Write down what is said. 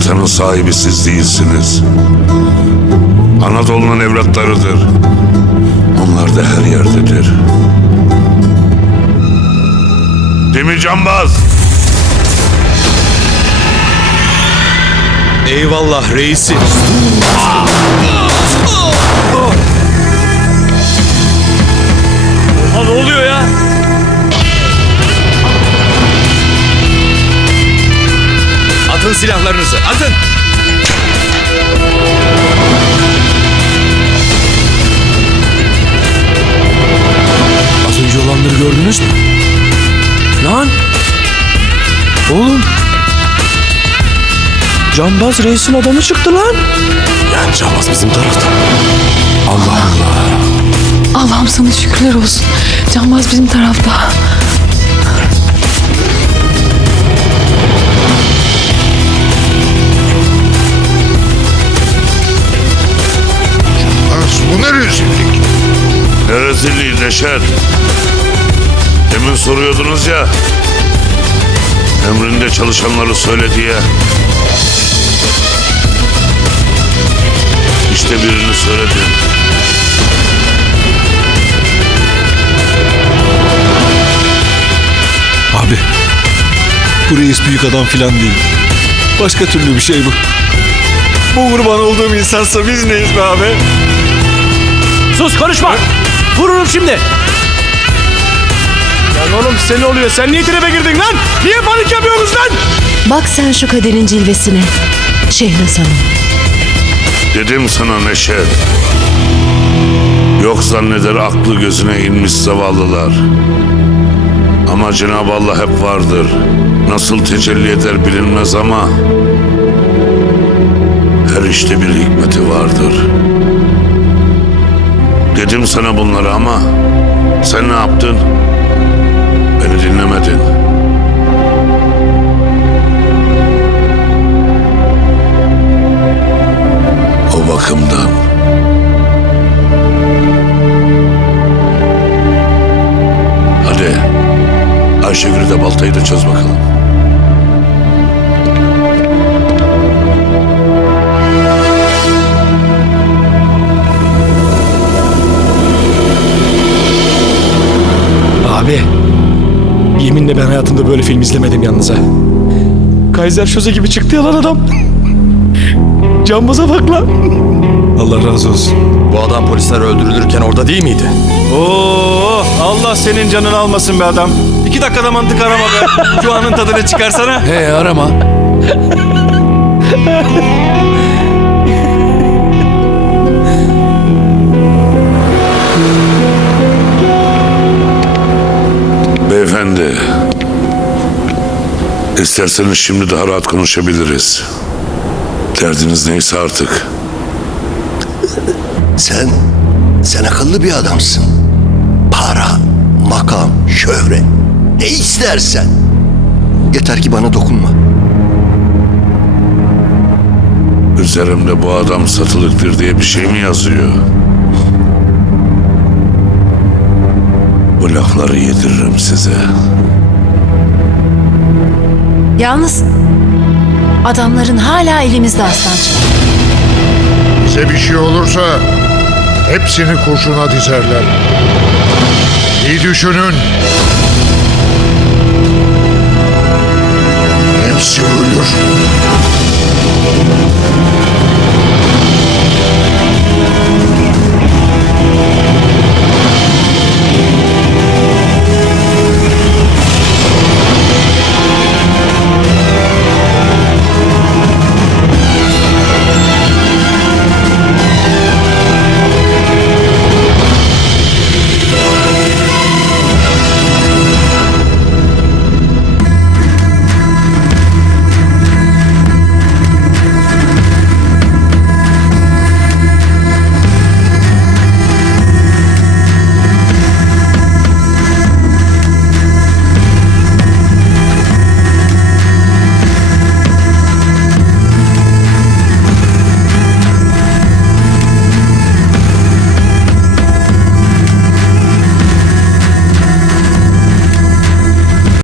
vatanın sahibi siz değilsiniz. Anadolu'nun evlatlarıdır. Onlar da her yerdedir. Değil mi Cambaz? Eyvallah reisim. Ha Atın silahlarınızı. Atın. Az önce olanları gördünüz mü? Lan! Oğlum! Cambaz reisin adamı çıktı lan. Yani Cambaz bizim tarafta. Allah Allah. Allah'ım sana şükürler olsun. Canbaz bizim tarafta. As, bu ne rezillik? Ne rezilliği Neşet? Demin soruyordunuz ya. Emrinde çalışanları söyle diye. İşte birini söyledim. Abi. Bu reis büyük adam filan değil. Başka türlü bir şey bu. Bu kurban olduğum insansa biz neyiz be abi? Sus konuşma. Vururum şimdi. Lan oğlum size ne oluyor? Sen niye tribe girdin lan? Niye panik yapıyorsunuz lan? Bak sen şu kaderin cilvesine. Şehnaz Hanım. Dedim sana Neşet. Yok zanneder aklı gözüne inmiş zavallılar. Ama Cenab-ı Allah hep vardır. Nasıl tecelli eder bilinmez ama her işte bir hikmeti vardır. Dedim sana bunları ama sen ne yaptın? Beni dinlemedin. O bakımdan Hadi Ayşegül'ü de baltayı da çöz bakalım. Abi. Yeminle ben hayatımda böyle film izlemedim yalnız ha. Kaiser Şöze gibi çıktı ya lan adam. Cambaz'a bak lan. Allah razı olsun. Bu adam polisler öldürülürken orada değil miydi? Oo, Allah senin canını almasın be adam. İki dakikada mantık arama be. Şu anın tadını çıkarsana. He arama. İsterseniz şimdi daha rahat konuşabiliriz. Derdiniz neyse artık. Sen, sen akıllı bir adamsın. Para, makam, şöhret, ne istersen. Yeter ki bana dokunma. Üzerimde bu adam satılıktır diye bir şey mi yazıyor? Bu lafları yediririm size. Yalnız adamların hala elimizde aslancığım. Bize bir şey olursa hepsini kurşuna dizerler. İyi düşünün. Hepsi ölür.